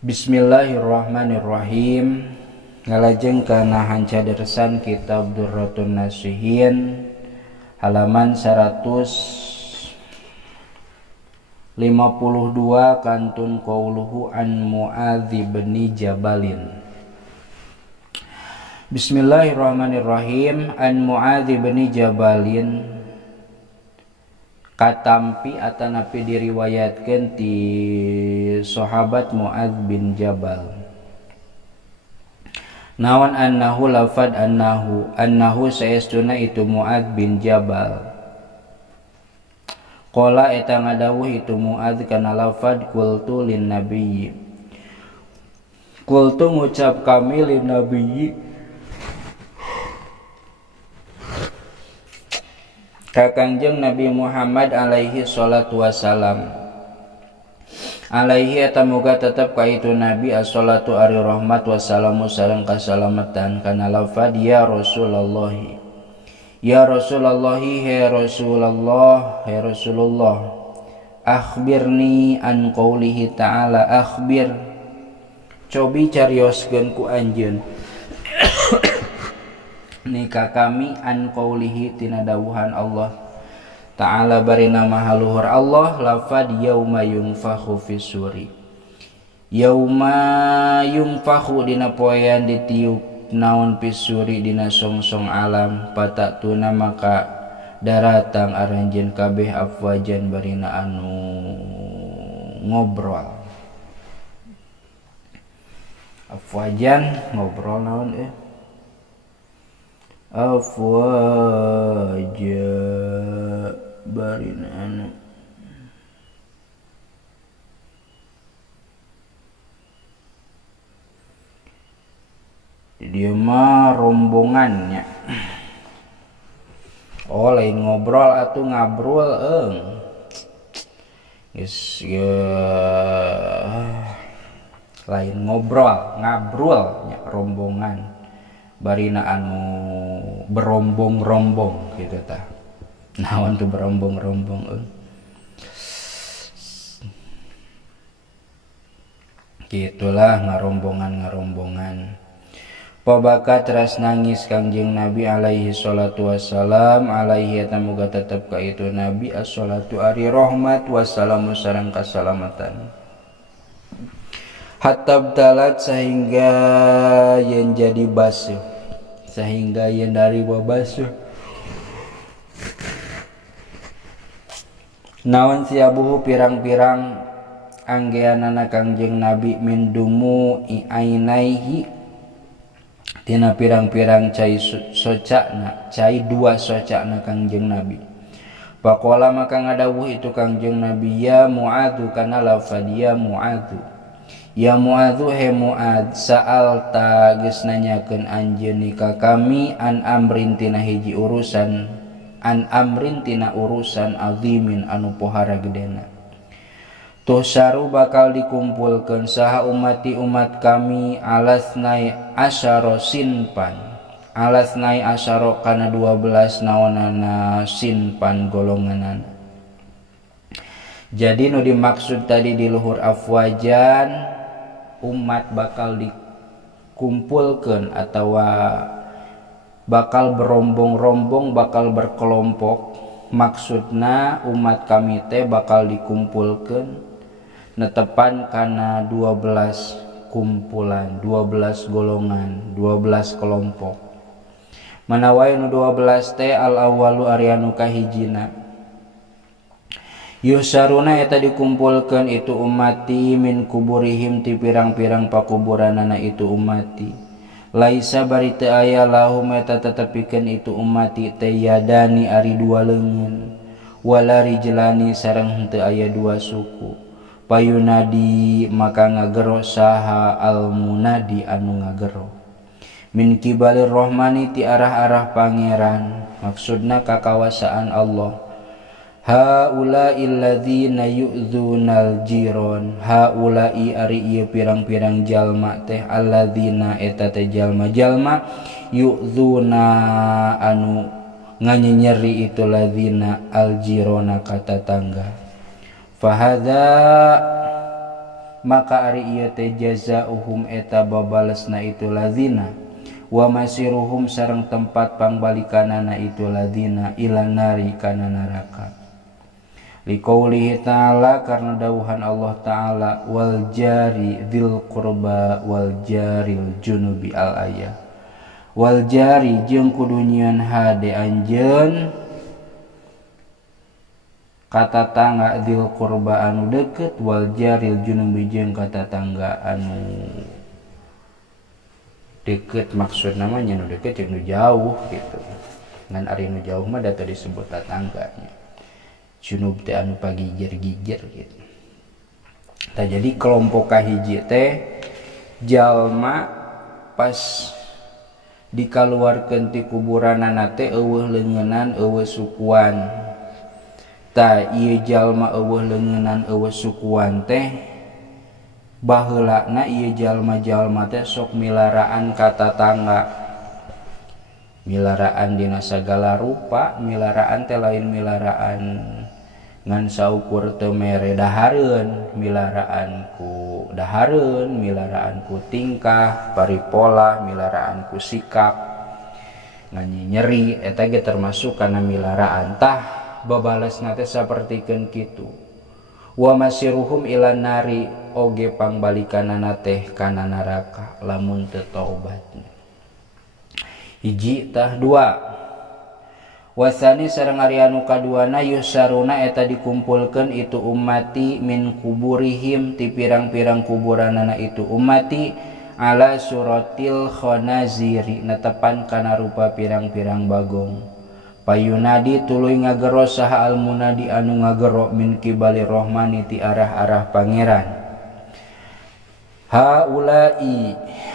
Bismillahirrahmanirrahim. Ngalajeng kana hancadersan kitab Durratun Nasihin halaman 152 kantun qauluhu an Muadz bin Jabalin. Bismillahirrahmanirrahim. An Muadz bin Jabalin katampi atanapi diriwayatkeun ti sahabat Muadz bin Jabal. Naon annahu lafad annahu saestuna itu Muadz bin Jabal. Qala eta ngadawuh itu Muadz kana lafad qultu lin nabiyyi. Qultu ngucap kami lin nabiyyi ka Kangjeng Nabi Muhammad alaihi salatu wassalam. Alaihi eta muga tetep ka itu Nabi as-salatu ari rahmat wassalamu sareng kasalamatan kana lafad ya Rasulullah. Ya Rasulullah, he Rasulullah, he Rasulullah. Akhbirni an qaulihi ta'ala, akhbir cobi carioskeun ku anjeun nika kami an qaulihi tina dawuhan Allah ta'ala barina mahaluhur Allah lafad yauma yunfakhu fis suri. Yauma yunfakhu dina poean ditiup naon fis suri dina songsong alam patatuna maka daratang aranjeun kabeh afwajan barina anu ngobrol. Afwajan ngobrol naon afwaja barina anu dia mah rombongannya. Oh lain ngobrol atuh ngabrul geus lain ngobrol ngabrul nya rombongan barina anu berombong-rombong gitu tah. Naon tuh berombong-rombong gitulah ngarombongan. Pabaka teras nangis Kangjeng Nabi alaihi salatu wassalam. Alaihi eta muga tetep ka itu Nabi as-salatu ari rahmat wassalamu sareng kasalamatan. Hatta btalat sehingga yang jadi basuh, sehingga yang dari basuh. Naon siabuhu pirang-pirang anggeanana Kangjeng Nabi min dumu ainaihi tina pirang-pirang cai socana, cai dua socana Kangjeng Nabi. Faqala maka ngadawuh itu Kangjeng Nabi ya Muadz kana lafad ya Muadz. Ya Muadz he Muadz sa'alta geus nanyakeun anjeun ka kami an amrin tina hiji urusan, an amrin tina urusan azimin anu pohara gedena. Tuhsaru bakal dikumpulkeun saha umati umat kami alasnai asyara sinpan. Alasnai asyara kana 12 naonana sinpan golonganana. Jadi nu dimaksud tadi di luhur afwajan umat bakal dikumpulkeun atawa bakal berombong-rombong, bakal berkelompok. Maksudna umat kami teh bakal dikumpulkeun netepan kana 12 kumpulan, 12 golongan, 12 kelompok. Manawai nu 12 teh al awwalu ari anu kahijina. Yusaruna eta dikumpulkeun itu umati min kuburihim ti pirang-pirang pakuburanana itu umati. Laisa bari teu aya lahum eta tetepikeun itu umati teh yadani ari dua leungeun wala rijlani sareng henteu aya dua suku. Payunadi maka ngagero saha al munadi anu ngagero min kibalir rahmani ti arah-arah pangeran, maksudna kakawasaan Allah. Haula'i alladzina yu'dzunal jiron. Haula'i ari ieu pirang-pirang jalma teh alladzina eta teh jalma-jalma yu'dzuna anu nganyenyeri itu ladzina aljirona kata tangga. Fahadza maka ari ieu teh jazaohum eta babalesna itu ladzina wa masiruhum sareng tempat pangbalikanana itu ladzina ilan nari kana neraka. Liqaulihi ta'ala karena dawuhan Allah ta'ala wal jari dzil qurba wal jaril junubi al ayah. Wal jari jeung kudu nyieun hade anjeun kata tangga dzil qurba anu deukeut wal jaril junubi jeung kata tangga anu deukeut maksud namanya nu deukeut jeung nu jauh gitu. Ngan ari nu jauh mah da teu disebut tatangganya. Junub teh anu pagijir-gijir gitu. Tah jadi kelompok kahiji teh jalma pas dikaluarkeun ti kuburanana teh eueuh leungeunnan eueuh sukuan. Tah ieu jalma eueuh leungeunnan eueuh sukuan teh baheulana ieu jalma-jalma teh sok milaraan ka tatangga. Milaraan dina sagala rupa, milaraan teh lain milaraan ngan saukur teu mere dahareun, milaraan ku dahareun, milaraan ku tingkah, paripola, milaraan ku sikap, ngan nyeri eta ge termasuk kana milaraan. Tah babalesna teh sapertikeun kitu. Wa masiruhum ilan nari oge pangbalikanana teh kana neraka lamun teu taubatna. Hiji tah dua wasani sareng ari anu kaduana yusaruna eta dikumpulkeun itu ummati min kuburihim ti pirang-pirang kuburanana itu ummati ala suratil khanaziri netepan kana rupa pirang-pirang bagong. Payunadi tuluy ngagero saha al munadi anu ngagero min kibali rahmani ti arah-arah pangeran.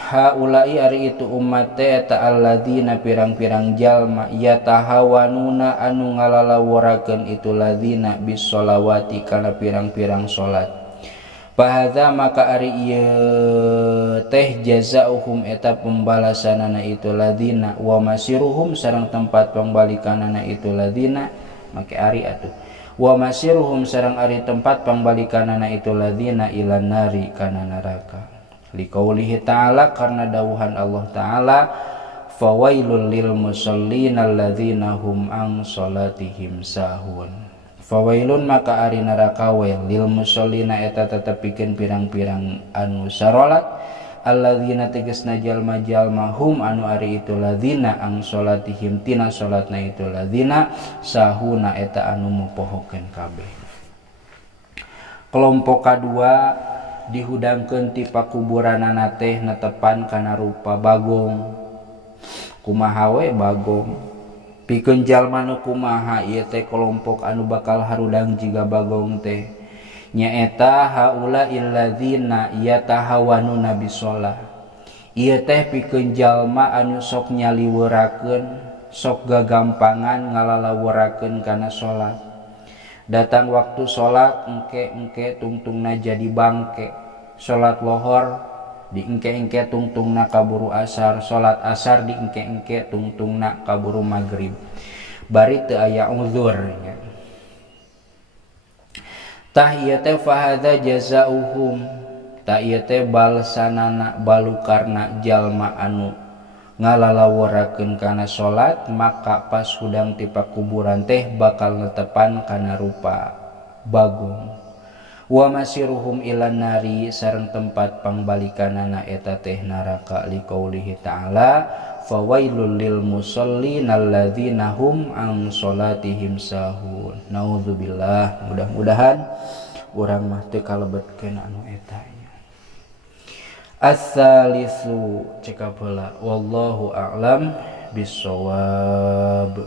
Haulai ari itu umat teh eta alladzina pirang-pirang jalma yatahawanuna anu ngalalawurakeun itu ladzina bis sholawati kana pirang-pirang salat. Fahadza maka ari ieu teh jazaohum eta pembalasanana itu ladzina wa masiruhum sareng tempat pangbalikanana itu ladzina make ari atuh wa masiruhum sareng ari tempat pangbalikanana itu ladzina ilan nari kana neraka. Liqaulihi ta'ala karena dawuhan Allah ta'ala fawailul lil musallin alladzina hum an salatihim sahun. Fawailun maka ari neraka wail lil musallina eta tetepikeun pirang-pirang anu sarolat alladzina tegasna jalma-jalma hum anu ari itu ladzina ang salatihim tina salatna itu ladzina sahuna eta anu mupohokeun kabeh. Kelompok kadua dihudangkeun ti pakuburanana teh netepan kana rupa bagong. Kumaha we bagong? Pikeun jalma nu kumaha ieu teh kelompok anu bakal harudang jiga bagong teh nyaeta haula illadzina yatahawanuna bisolah. Ieu teh pikeun jalma anu sok nyaliweurakeun, sok gagampangan ngalalawurakeun kana salat. Datang waktu sholat engke tungtungna jadi bangke. Sholat lohor di engke tungtungna kaburu asar. Sholat asar di engke tungtungna kaburu maghrib. Bari teu aya uzur. Tah ieu teh fahadza jazaohum. Tah ieu teh balesanana balukarna jalma anu ngalalawurakeun kana salat maka pas hudang ti pakuburan teh bakal netepan kana rupa bagong. Wa masiruhum ilan nari sareng tempat pangbalikanana eta teh neraka. Liqaulihi ta'ala fawailul lil musallin alladzina hum an salatihim sahun. Naudzubillah, mudah-mudahan urang mah teu kalebetkeun anu eta. As-salisu cekap heula wallahu a'lam bissawab.